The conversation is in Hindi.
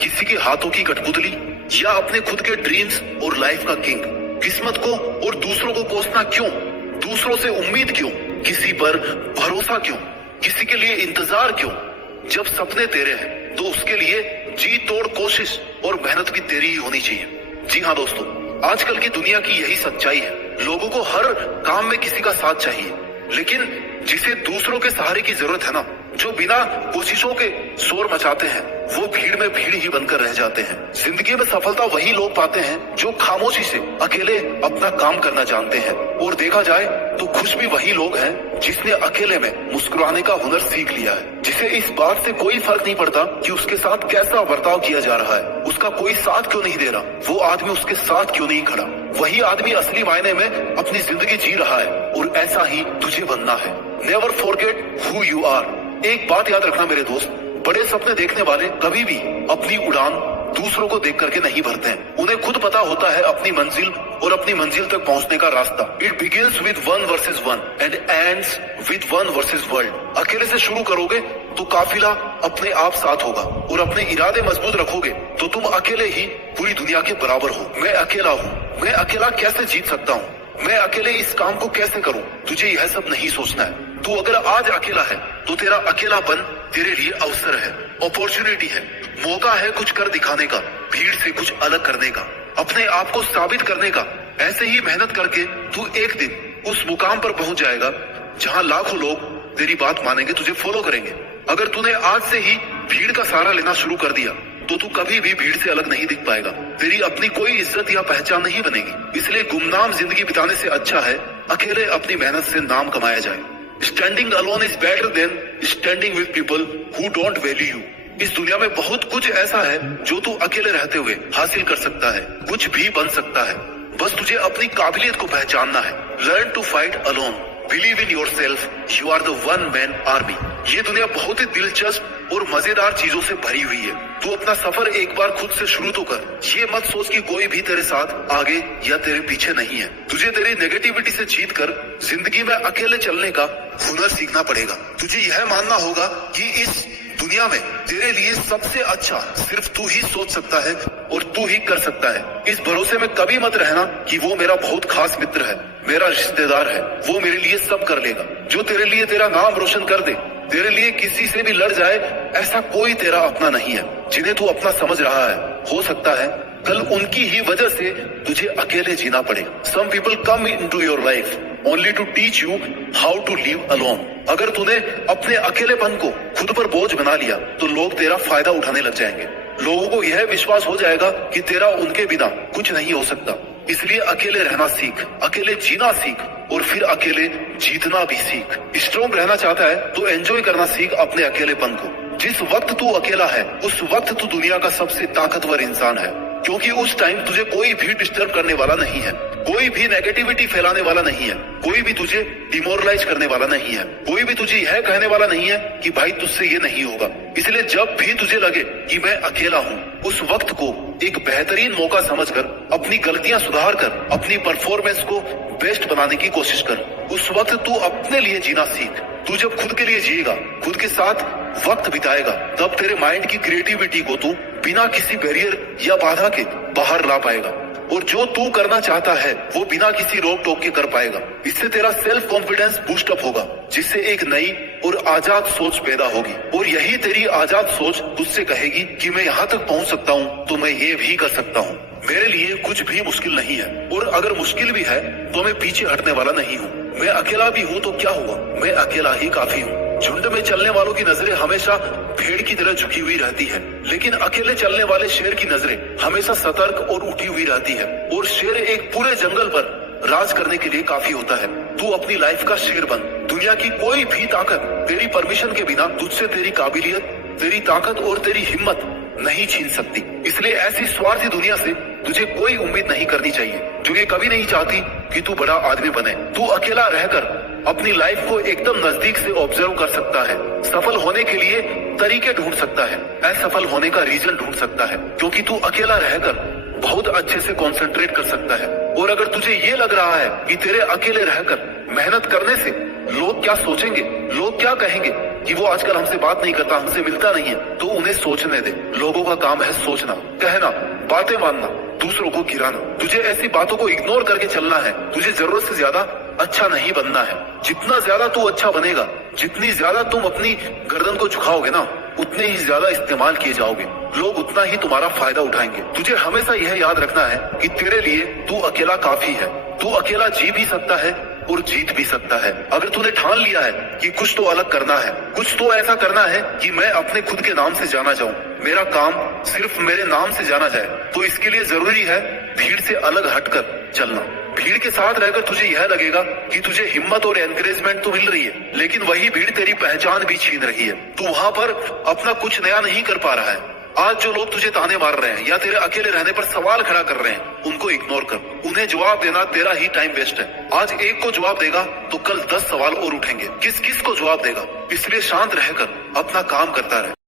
किसी के हाथों की कठपुतली या अपने खुद के ड्रीम्स और लाइफ का किंग। किस्मत को और दूसरों को कोसना क्यों? दूसरों से उम्मीद क्यों? किसी पर भरोसा क्यों? किसी के लिए इंतजार क्यों? जब सपने तेरे हैं तो उसके लिए जी तोड़ कोशिश और मेहनत भी तेरी ही होनी चाहिए। जी हाँ दोस्तों, आजकल की दुनिया की यही सच्चाई है। लोगों को हर काम में किसी का साथ चाहिए, लेकिन जिसे दूसरों के सहारे की जरूरत है ना, जो बिना कोशिशों के शोर मचाते हैं, वो भीड़ में भीड़ ही बनकर रह जाते हैं। जिंदगी में सफलता वही लोग पाते हैं जो खामोशी से अकेले अपना काम करना जानते हैं। और देखा जाए तो खुश भी वही लोग हैं जिसने अकेले में मुस्कुराने का हुनर सीख लिया है, जिसे इस बात से कोई फर्क नहीं पड़ता कि उसके साथ कैसा बर्ताव किया जा रहा है, उसका कोई साथ क्यों नहीं दे रहा, वो आदमी उसके साथ क्यों नहीं खड़ा। वही आदमी असली मायने में अपनी जिंदगी जी रहा है, और ऐसा ही तुझे बनना है। Never forget who you are. एक बात याद रखना मेरे दोस्त, बड़े सपने देखने वाले कभी भी अपनी उड़ान दूसरों को देख करके नहीं भरते हैं। उन्हें खुद पता होता है अपनी मंजिल और अपनी मंजिल तक पहुंचने का रास्ता। It begins with one versus one and ends with one versus world. अकेले से शुरू करोगे तो काफिला अपने आप साथ होगा, और अपने इरादे मजबूत रखोगे तो तुम अकेले ही पूरी दुनिया के बराबर हो। मैं अकेला हूँ, मैं अकेला कैसे जीत सकता हूँ, मैं अकेले इस काम को कैसे करूं? तुझे यह सब नहीं सोचना है। तू अगर आज अकेला है तो तेरा अकेलापन तेरे लिए अवसर है, अपॉर्चुनिटी है, मौका है कुछ कर दिखाने का, भीड़ से कुछ अलग करने का, अपने आप को साबित करने का। ऐसे ही मेहनत करके तू एक दिन उस मुकाम पर पहुंच जाएगा जहां लाखों लोग तेरी बात मानेंगे, तुझे फॉलो करेंगे। अगर तूने आज से ही भीड़ का सहारा लेना शुरू कर दिया तो तू कभी भी भीड़ से अलग नहीं दिख पाएगा। तेरी अपनी कोई इज्जत या पहचान नहीं बनेगी। इसलिए गुमनाम जिंदगी बिताने से अच्छा है अकेले अपनी मेहनत से नाम कमाया जाए। Standing alone is better than standing with people who don't value you. इस दुनिया में बहुत कुछ ऐसा है जो तू अकेले रहते हुए हासिल कर सकता है, कुछ भी बन सकता है। बस तुझे अपनी काबिलियत को पहचानना है। Learn to fight alone, believe in yourself, you are the one man army. ये दुनिया बहुत ही दिलचस्प और मजेदार चीजों से भरी हुई है। तू अपना सफर एक बार खुद से शुरू तो कर। ये मत सोच कि कोई भी तेरे साथ आगे या तेरे पीछे नहीं है। तुझे तेरी नेगेटिविटी से जीत कर जिंदगी में अकेले चलने का हुनर सीखना पड़ेगा। तुझे यह मानना होगा कि इस दुनिया में तेरे लिए सबसे अच्छा सिर्फ तू ही सोच सकता है और तू ही कर सकता है। इस भरोसे में कभी मत रहना कि वो मेरा बहुत खास मित्र है, मेरा रिश्तेदार है, वो मेरे लिए सब कर लेगा। जो तेरे लिए तेरा नाम रोशन कर दे, तेरे लिए किसी से भी लड़ जाए, ऐसा कोई तेरा अपना नहीं है जिन्हें तू अपना समझ रहा है। हो सकता है कल उनकी ही वजह से तुझे अकेले जीना पड़े। Some people come into your life only to teach you how to live alone. अगर तूने अपने अकेलेपन को खुद पर बोझ बना लिया तो लोग तेरा फायदा उठाने लग जाएंगे। लोगों को यह विश्वास हो जाएगा कि तेरा उनके बिना कुछ नहीं हो सकता। इसलिए अकेले रहना सीख, अकेले जीना सीख, और फिर अकेले जीतना भी सीख। स्ट्रॉन्ग रहना चाहता है तो एंजॉय करना सीख अपने अकेलेपन को। जिस वक्त तू अकेला है उस वक्त तू दुनिया का सबसे ताकतवर इंसान है, क्योंकि उस टाइम तुझे कोई भी डिस्टर्ब करने वाला नहीं है, कोई भी नेगेटिविटी फैलाने वाला नहीं है, कोई भी तुझे डिमोरलाइज करने वाला नहीं है, कोई भी तुझे यह कहने वाला नहीं है कि भाई तुझसे ये नहीं होगा। इसलिए जब भी तुझे लगे कि मैं अकेला हूँ, उस वक्त को एक बेहतरीन मौका समझकर अपनी गलतियां सुधार कर अपनी परफॉर्मेंस को बेस्ट बनाने की कोशिश कर। उस वक्त तू अपने लिए जीना सीख। तू जब खुद के लिए जिएगा, खुद के साथ वक्त बिताएगा, तब तेरे माइंड की क्रिएटिविटी को तू बिना किसी बैरियर या बाधा के बाहर ला पाएगा, और जो तू करना चाहता है वो बिना किसी रोक टोक के कर पाएगा। इससे तेरा सेल्फ कॉन्फिडेंस बूस्ट अप होगा, जिससे एक नई और आजाद सोच पैदा होगी, और यही तेरी आजाद सोच तुझसे कहेगी कि मैं यहाँ तक पहुँच सकता हूँ तो मैं ये भी कर सकता हूँ। मेरे लिए कुछ भी मुश्किल नहीं है, और अगर मुश्किल भी है तो मैं पीछे हटने वाला नहीं हूँ। मैं अकेला भी हूँ तो क्या हुआ, मैं अकेला ही काफी हूँ। झुंड में चलने वालों की नजरें हमेशा भेड़ की तरह झुकी हुई रहती है, लेकिन अकेले चलने वाले शेर की नजरें हमेशा सतर्क और उठी हुई रहती है, और शेर एक पूरे जंगल पर राज करने के लिए काफी होता है। तू अपनी लाइफ का शेर बन। दुनिया की कोई भी ताकत तेरी परमिशन के बिना तुझसे तेरी काबिलियत, तेरी ताकत और तेरी हिम्मत नहीं छीन सकती। इसलिए ऐसी स्वार्थी दुनिया से तुझे कोई उम्मीद नहीं करनी चाहिए जो ये कभी नहीं चाहती कि तू बड़ा आदमी बने। तू अकेला रहकर अपनी लाइफ को एकदम नजदीक से ऑब्जर्व कर सकता है, सफल होने के लिए तरीके ढूंढ सकता है, असफल होने का रीजन ढूंढ सकता है, क्योंकि तू अकेला रहकर बहुत अच्छे से कंसंट्रेट कर सकता है। और अगर तुझे ये लग रहा है कि तेरे अकेले रहकर मेहनत करने से लोग क्या सोचेंगे, लोग क्या कहेंगे, कि वो आजकल हमसे बात नहीं करता, हमसे मिलता नहीं है, तो उन्हें सोचने दे। लोगों का काम है सोचना, कहना, बातें मानना, दूसरों को गिराना। तुझे ऐसी बातों को इग्नोर करके चलना है। तुझे जरूरत से ज्यादा अच्छा नहीं बनना है। जितना ज्यादा तू अच्छा बनेगा, जितनी ज्यादा तुम अपनी गर्दन को झुकाओगे ना, उतने ही ज्यादा इस्तेमाल किए जाओगे। लोग उतना ही तुम्हारा फायदा उठाएंगे। तुझे हमेशा यह याद रखना है कि तेरे लिए तू अकेला काफी है। तू अकेला जी भी सकता है और जीत भी सकता है। अगर तूने ठान लिया है कि कुछ तो अलग करना है, कुछ तो ऐसा करना है कि मैं अपने खुद के नाम से जाना जाऊं, मेरा काम सिर्फ मेरे नाम से जाना जाए, तो इसके लिए जरूरी है भीड़ से अलग हटकर चलना। भीड़ के साथ रहकर तुझे यह लगेगा कि तुझे हिम्मत और एनकरेजमेंट तो मिल रही है, लेकिन वही भीड़ तेरी पहचान भी छीन रही है। तू वहां पर अपना कुछ नया नहीं कर पा रहा है। आज जो लोग तुझे ताने मार रहे हैं या तेरे अकेले रहने पर सवाल खड़ा कर रहे हैं, उनको इग्नोर कर। उन्हें जवाब देना तेरा ही टाइम वेस्ट है। आज एक को जवाब देगा तो कल 10 सवाल और उठेंगे। किस किस को जवाब देगा? इसलिए शांत रहकर अपना काम करता रहे।